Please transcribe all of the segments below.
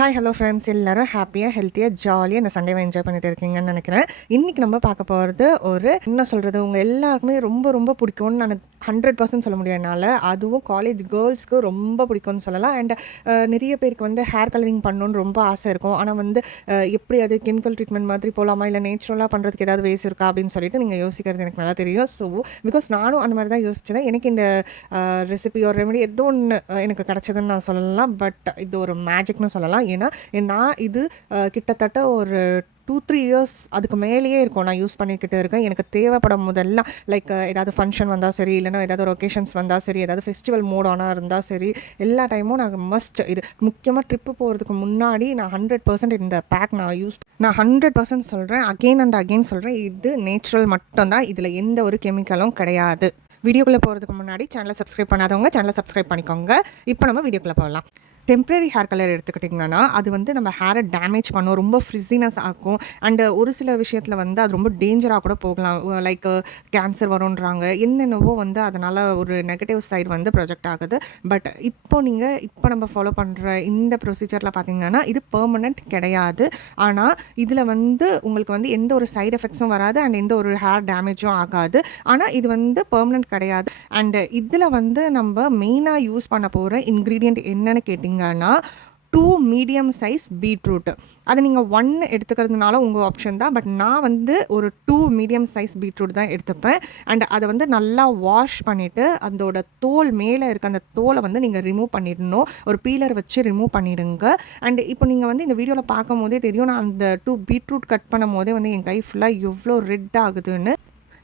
Hi hello friends, எல்லோரும் ஹாப்பியாக ஹெல்த்தியாக ஜாலியாக இந்த சண்டேவை என்ஜாய் பண்ணிட்டு இருக்கீங்கன்னு நினைக்கிறேன். இன்றைக்கி நம்ம பார்க்க போகிறது என்ன சொல்கிறது, உங்கள் எல்லாருக்குமே ரொம்ப ரொம்ப பிடிக்கும்னு நான் 100% சொல்ல முடியும் என்னால். அதுவும் காலேஜ் கேர்ள்ஸ்க்கு ரொம்ப பிடிக்கும்னு சொல்லலாம். அண்ட் நிறைய பேருக்கு ஹேர் கலரிங் பண்ணணுன்னு ரொம்ப ஆசை இருக்கும். ஆனால் எப்படி அது கெமிக்கல் ட்ரீட்மெண்ட் மாதிரி போகலாமா, இல்லை நேச்சுரலாக பண்ணுறதுக்கு ஏதாவது வேஸ் இருக்கா அப்படின்னு சொல்லிட்டு நீங்கள் யோசிக்கிறது எனக்கு நல்லா தெரியும். ஸோ பிகாஸ் நானும் அந்த மாதிரி தான் யோசிச்சேன். எனக்கு இந்த ரெசிபி ஒரு ரெமெடி ஏதோ ஒன்று எனக்கு கிடச்சதுன்னு நான் சொல்லலாம். பட் இது ஒரு மேஜிக்னு சொல்லலாம். ஏன்னா நான் இது கிட்டத்தட்ட ஒரு 2-3 இயர்ஸ் அதுக்கு மேலேயே இருக்கும் நான் யூஸ் பண்ணிக்கிட்டு இருக்கேன். எனக்கு தேவைப்படும் முதல்லாம் லைக் ஏதாவது ஃபங்க்ஷன் வந்தால் சரி, இல்லைனா ஏதாவது ஒரு ஒகேஷன்ஸ் வந்தால் சரி, ஏதாவது ஃபெஸ்டிவல் மூட் ஆனாக இருந்தால் சரி, எல்லா டைமும் நாங்கள் மஸ்ட் இது முக்கியமாக ட்ரிப்பு போகிறதுக்கு முன்னாடி நான் 100% இந்த பேக் நான் 100% சொல்கிறேன். அகெயின் அண்ட் அகெயின் சொல்கிறேன், இது நேச்சுரல் மட்டும்தான், இதில் எந்த ஒரு கெமிக்கலும் கிடையாது. வீடியோக்குள்ளே போகிறதுக்கு முன்னாடி சேனலை சப்ஸ்கிரைப் பண்ணாதவங்க சேனலை சப்ஸ்கிரைப் பண்ணிக்கோங்க. இப்போ நம்ம வீடியோக்குள்ளே போகலாம். டெம்ப்ரரி ஹேர் கலர் எடுத்துக்கிட்டிங்கன்னா அது நம்ம ஹேரை டேமேஜ் பண்ணும், ரொம்ப ஃப்ரிஸினஸ் ஆக்கும். அண்டு ஒரு சில விஷயத்தில் அது ரொம்ப டேஞ்சராக கூட போகலாம். லைக் கேன்சர் வரும்ன்றாங்க, என்னென்னவோ அதனால் ஒரு நெகட்டிவ் சைடு ப்ரொஜெக்ட் ஆகுது. பட் இப்போ நம்ம ஃபாலோ பண்ணுற இந்த ப்ரொசீஜரில் பார்த்திங்கன்னா இது பெர்மனெண்ட் கிடையாது. ஆனால் இதில் உங்களுக்கு எந்த ஒரு சைடு எஃபெக்ட்ஸும் வராது அண்ட் எந்த ஒரு ஹேர் டேமேஜும் ஆகாது. ஆனால் இது பெர்மனெண்ட் கிடையாது. அண்டு இதில் நம்ம மெயினாக யூஸ் பண்ண போகிற இன்க்ரீடியன்ட் என்னென்னு கேட்டிங்கன்னா 2 மீடியம் சைஸ் பீட்ரூட். அதை நீங்கள் 1 எடுத்துக்கிறதுனால உங்கள் ஆப்ஷன் தான். பட் நான் ஒரு 2 மீடியம் சைஸ் பீட்ரூட் தான் எடுத்துப்பேன். அண்ட் அதை நல்லா வாஷ் பண்ணிவிட்டு அதோட தோல் மேலே இருக்க அந்த தோலை நீங்கள் ரிமூவ் பண்ணிடணும். ஒரு பீலர் வச்சு ரிமூவ் பண்ணிவிடுங்க. அண்ட் இப்போ நீங்கள் இந்த வீடியோவில் பார்க்கும் போதே தெரியும், நான் அந்த 2 பீட்ரூட் கட் பண்ணும் போதே என் கை ஃபுல்லாக எவ்வளோ ரெட் ஆகுதுன்னு.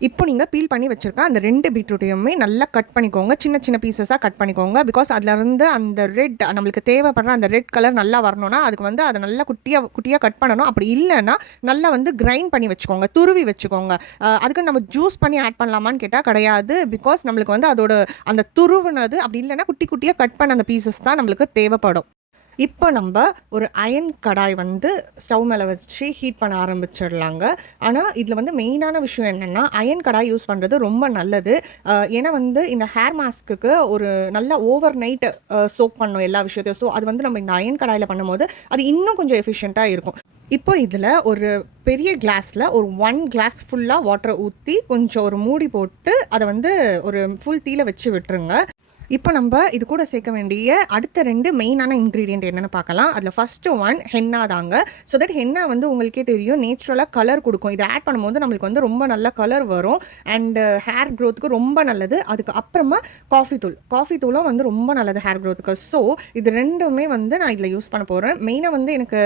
இப்போ நீங்கள் பீல் பண்ணி வச்சுருக்க அந்த 2 பீட்ரூட்டையுமே நல்லா கட் பண்ணிக்கோங்க, சின்ன சின்ன பீசஸாக கட் பண்ணிக்கோங்க. பிகாஸ் அதில் அந்த ரெட் நம்மளுக்கு தேவைப்படுற அந்த ரெட் கலர் நல்லா வரணும்னா அதுக்கு அதை நல்லா குட்டியாக கட் பண்ணணும். அப்படி இல்லைன்னா நல்லா கிரைண்ட் பண்ணி வச்சுக்கோங்க, துருவி வச்சுக்கோங்க. அதுக்கு நம்ம ஜூஸ் பண்ணி ஆட் பண்ணலாமான்னு கேட்டால் கிடையாது. பிகாஸ் நம்மளுக்கு அதோட அந்த துருவுனது அப்படி இல்லைன்னா குட்டி குட்டியாக கட் பண்ண அந்த பீசஸ் தான் நம்மளுக்கு தேவைப்படும். இப்போ நம்ம ஒரு அயன் கடாய் ஸ்டவ் மேலே வச்சு ஹீட் பண்ண ஆரம்பிச்சிடலாங்க. ஆனால் இதில் மெயினான விஷயம் என்னென்னா, அயன் கடாய் யூஸ் பண்ணுறது ரொம்ப நல்லது. ஏன்னா இந்த ஹேர் மாஸ்க்கு ஒரு நல்ல ஓவர் நைட் சோக் பண்ணும் எல்லா விஷயத்தையும். ஸோ அது நம்ம இந்த அயன் கடாயில் பண்ணும்போது அது இன்னும் கொஞ்சம் எஃபிஷியண்ட்டாக இருக்கும். இப்போ இதில் ஒரு பெரிய கிளாஸில் ஒரு 1 கிளாஸ் ஃபுல்லாக வாட்டரை ஊற்றி கொஞ்சம் ஒரு மூடி போட்டு அதை ஒரு ஃபுல் தீயில் வச்சு விட்டுருங்க. இப்போ நம்ம இது கூட சேர்க்க வேண்டிய அடுத்த 2 மெயினான இன்க்ரீடியன்ட் என்னென்னு பார்க்கலாம். அதில் ஃபஸ்ட்டு 1 ஹென்னா தாங்க. ஸோ தட் ஹென்னா உங்களுக்கே தெரியும், நேச்சுரலாக கலர் கொடுக்கும். இதை ஆட் பண்ணும்போது நம்மளுக்கு ரொம்ப நல்ல கலர் வரும் அண்டு ஹேர் க்ரோத்துக்கு ரொம்ப நல்லது. அதுக்கு அப்புறமா காஃபி தூளும் ரொம்ப நல்லது ஹேர் க்ரோத்துக்கு. ஸோ இது ரெண்டுமே நான் இதில் யூஸ் பண்ண போகிறேன். மெயினாக எனக்கு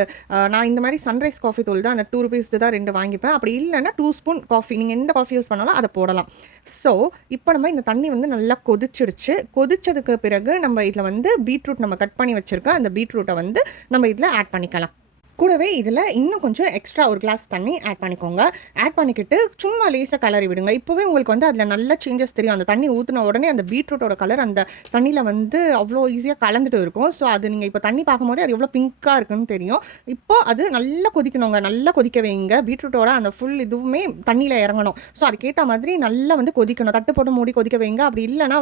நான் இந்த மாதிரி சன்ரைஸ் காஃபி தூள் தான், அந்த 2 rupees தான் 2 வாங்கிப்பேன். அப்படி இல்லைன்னா 2 ஸ்பூன் காஃபி, நீங்கள் எந்த காஃபி யூஸ் பண்ணாலும் அதை போடலாம். ஸோ இப்போ நம்ம இந்த தண்ணி நல்லா கொதிச்சதுக்கு பிறகு நம்ம இதில் பீட்ரூட் நம்ம கட் பண்ணி வச்சுருக்க அந்த பீட்ரூட்டை நம்ம இதில் ஆட் பண்ணிக்கலாம். கூடவே இதில் இன்னும் கொஞ்சம் எக்ஸ்ட்ரா ஒரு கிளாஸ் தண்ணி ஆட் பண்ணிக்கோங்க. ஆட் பண்ணிக்கிட்டு சும்மா லேசாக கலரி விடுங்க. இப்போவே உங்களுக்கு அதில் நல்ல சேஞ்சஸ் தெரியும். அந்த தண்ணி ஊற்றின உடனே அந்த பீட்ரூட்டோட கலர் அந்த தண்ணியில் அவ்வளோ ஈஸியாக கலந்துட்டு இருக்கும். ஸோ அது நீங்கள் இப்போ தண்ணி பார்க்கும்போதே அது எவ்வளோ பிங்காக இருக்குன்னு தெரியும். இப்போது அது நல்லா கொதிக்கணுங்க, நல்லா கொதிக்க வைங்க. பீட்ரூட்டோட அந்த ஃபுல் இதுவுமே தண்ணியில் இறங்கணும். ஸோ அதுக்கேற்ற மாதிரி நல்லா கொதிக்கணும். தட்டு போட்டு மூடி கொதிக்க வைங்க. அப்படி இல்லைனா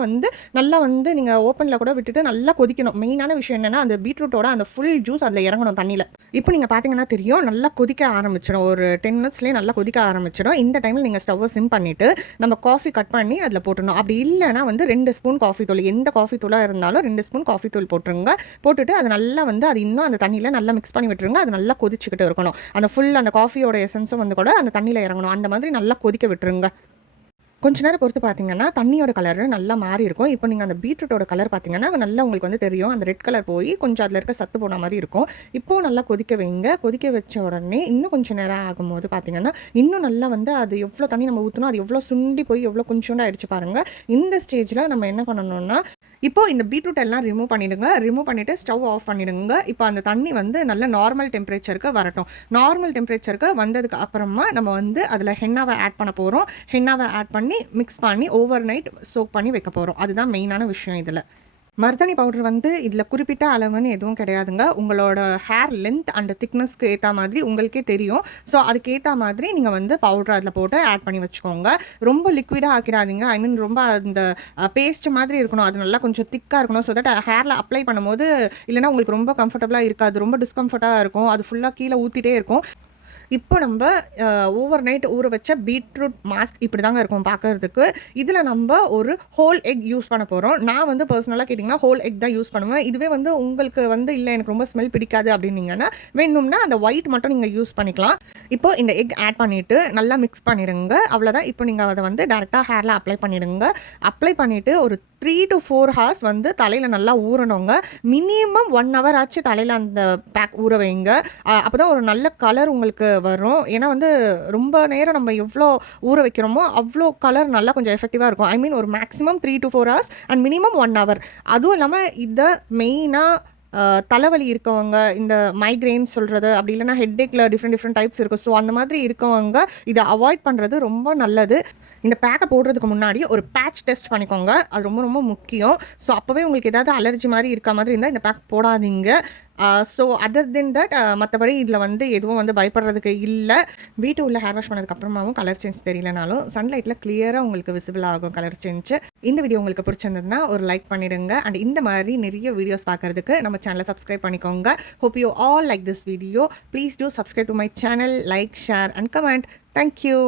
நல்லா நீங்கள் ஓப்பனில் கூட விட்டுட்டு நல்லா கொதிக்கணும். மெயினான விஷயம் என்னென்னா, அந்த பீட்ரூட்டோட அந்த ஃபுல் ஜூஸ் அதில் இறங்கணும் தண்ணியில். இப்போ நீங்கள் பார்த்தீங்கன்னா தெரியும், நல்லா கொதிக்க ஆரம்பிச்சிடும். ஒரு 10 minutesலேயே நல்லா கொதிக்க ஆரம்பிச்சிடும். இந்த டைமில் நீங்கள் ஸ்டவ்வை சிம் பண்ணிவிட்டு நம்ம காஃபி கட் பண்ணி அதில் போட்டுடணும். அப்படி இல்லைனா 2 ஸ்பூன் காஃபி தூள், எந்த காஃபி தூளாக இருந்தாலும் 2 ஸ்பூன் காஃபி தூள் போட்டுருங்க. போட்டுட்டு அது நல்லா அது இன்னும் அந்த தண்ணியில் நல்லா மிக்ஸ் பண்ணி விட்டுருங்க. அது நல்லா கொதிச்சுக்கிட்டு இருக்கணும். அந்த ஃபுல் அந்த காஃபியோட எசன்ஸும் கூட அந்த தண்ணியில் இறங்கணும். அந்த மாதிரி நல்லா கொதிக்க விட்டுருங்க. கொஞ்ச நேரம் பொறுத்து பார்த்தீங்கன்னா தண்ணியோட கலர் நல்லா மாறி இருக்கும். இப்போ நீங்கள் அந்த பீட்ரூட்டோட கலர் பார்த்தீங்கன்னா நல்லா உங்களுக்கு தெரியும், அந்த ரெட் கலர் போய் கொஞ்சம் அதில் இருக்க சத்து போன மாதிரி இருக்கும். இப்போது நல்லா கொதிக்க வைங்க. கொதிக்க வச்ச உடனே இன்னும் கொஞ்சம் நேரம் ஆகும்போது பார்த்தீங்கன்னா இன்னும் நல்லா அது எவ்வளோ தண்ணி நம்ம ஊற்றணும், அது எவ்வளோ சுண்டி போய் எவ்வளோ கொஞ்சோண்டு ஆகிடுச்சு பாருங்கள். இந்த ஸ்டேஜில் நம்ம என்ன பண்ணணும்னா, இப்போது இந்த பீட்ரூட் எல்லாம் ரிமூவ் பண்ணிவிடுங்க. ரிமூவ் பண்ணிவிட்டு ஸ்டவ் ஆஃப் பண்ணிவிடுங்க. இப்போ அந்த தண்ணி நல்ல நார்மல் டெம்பரேச்சருக்கு வரட்டும். நார்மல் டெம்பரேச்சருக்கு வந்ததுக்கு அப்புறமா நம்ம அதில் ஹென்னாவை ஆட் பண்ண போகிறோம். ஹென்னாவை ஆட் பண்ணி மிக்ஸ் பண்ணி ஓவர் நைட் சோக் பண்ணி வைக்க போகிறோம். அதுதான் மெயினான விஷயம் இதில். மருதாணி பவுடர் வந்து இதில் குறிப்பிட்ட அளவுன்னு எதுவும் கிடையாதுங்க. உங்களோட ஹேர் லென்த் அண்ட் திக்னஸ்க்கு ஏற்ற மாதிரி உங்களுக்கே தெரியும். ஸோ அதுக்கேற்ற மாதிரி நீங்கள் வந்து பவுடர் அதில் போட்டு ஆட் பண்ணி வச்சுக்கோங்க. ரொம்ப லிக்விடாக ஆக்கிடாதீங்க. ஐ மீன் ரொம்ப அந்த பேஸ்ட் மாதிரி இருக்கணும். அது நல்லா கொஞ்சம் திக்காக இருக்கணும். ஸோ தட் ஹேரில் அப்ளை பண்ணும்போது இல்லைனா உங்களுக்கு ரொம்ப கம்ஃபர்டபுளாக இருக்காது. ரொம்ப டிஸ்கம்ஃபர்ட்டாக இருக்கும். அது ஃபுல்லாக கீழே ஊற்றிட்டே இருக்கும். இப்போ நம்ம ஓவர் நைட் ஊற வச்ச பீட்ரூட் மாஸ்க் இப்படி தாங்க இருக்கும் பார்க்கறதுக்கு. இதில் நம்ம ஒரு ஹோல் எக் யூஸ் பண்ண போகிறோம். நான் வந்து பர்சனலாக கேட்டிங்கன்னா ஹோல் எக் தான் யூஸ் பண்ணுவேன். இதுவே வந்து உங்களுக்கு வந்து இல்லை எனக்கு ரொம்ப ஸ்மெல் பிடிக்காது அப்படின்னீங்கன்னா வேணும்னா அந்த ஒயிட் மட்டும் நீங்கள் யூஸ் பண்ணிக்கலாம். இப்போ இந்த எக் ஆட் பண்ணிவிட்டு நல்லா மிக்ஸ் பண்ணிடுங்க. அவ்வளோதான். இப்போ நீங்கள் அதை வந்து டேரெக்டாக ஹேரில் அப்ளை பண்ணிவிடுங்க. அப்ளை பண்ணிவிட்டு ஒரு 3 to 4 ஹார்ஸ் வந்து தலையில் நல்லா ஊறணுங்க. மினிமம் 1 hour ஆச்சு தலையில் அந்த பேக் ஊற வைங்க. அப்போ தான் ஒரு நல்ல கலர் உங்களுக்கு வரும். ஏன்னா வந்து ரொம்ப நேரம் நம்ம எவ்வளோ ஊற வைக்கிறோமோ அவ்வளோ கலர் நல்லா கொஞ்சம் எஃபெக்டிவாக இருக்கும். ஐ மீன் ஒரு maximum 3 to 4 hours and minimum 1 hour. அதுவும் இல்லாமல் இதை மெயினாக தலைவலி இருக்கவங்க, இந்த மைக்ரைன்ஸ் சொல்கிறது அப்படி இல்லைனா ஹெட்டேக்கில் டிஃப்ரெண்ட் டைப்ஸ் இருக்குது. ஸோ அந்த மாதிரி இருக்கவங்க இதை அவாய்ட் பண்ணுறது ரொம்ப நல்லது. இந்த பேக்கை போடுறதுக்கு முன்னாடி ஒரு பேட்ச் டெஸ்ட் பண்ணிக்கோங்க. அது ரொம்ப ரொம்ப முக்கியம். ஸோ அப்போவே உங்களுக்கு ஏதாவது அலர்ஜி மாதிரி இருக்க மாதிரி இருந்தால் இந்த பேக் போடாதீங்க. ஸோ அதர் தென் தட் மற்றபடி இதில் வந்து எதுவும் வந்து பயப்படுறதுக்கு இல்லை. வீட்டு உள்ள ஹேர் வாஷ் பண்ணதுக்கப்புறமாவும் கலர் சேஞ்ச் தெரியலனாலும் சன்லைட்டில் கிளியராக உங்களுக்கு விசிபிள் ஆகும் கலர் சேஞ்சு. இந்த வீடியோ உங்களுக்கு பிடிச்சிருந்ததுன்னா ஒரு லைக் பண்ணிடுங்க. அண்ட் இந்த மாதிரி நிறைய வீடியோஸ் பார்க்குறதுக்கு நம்ம சேனலை சப்ஸ்கிரைப் பண்ணிக்கோங்க. Hope you all like this video. Please do subscribe to my channel, like, share and comment. Thank you.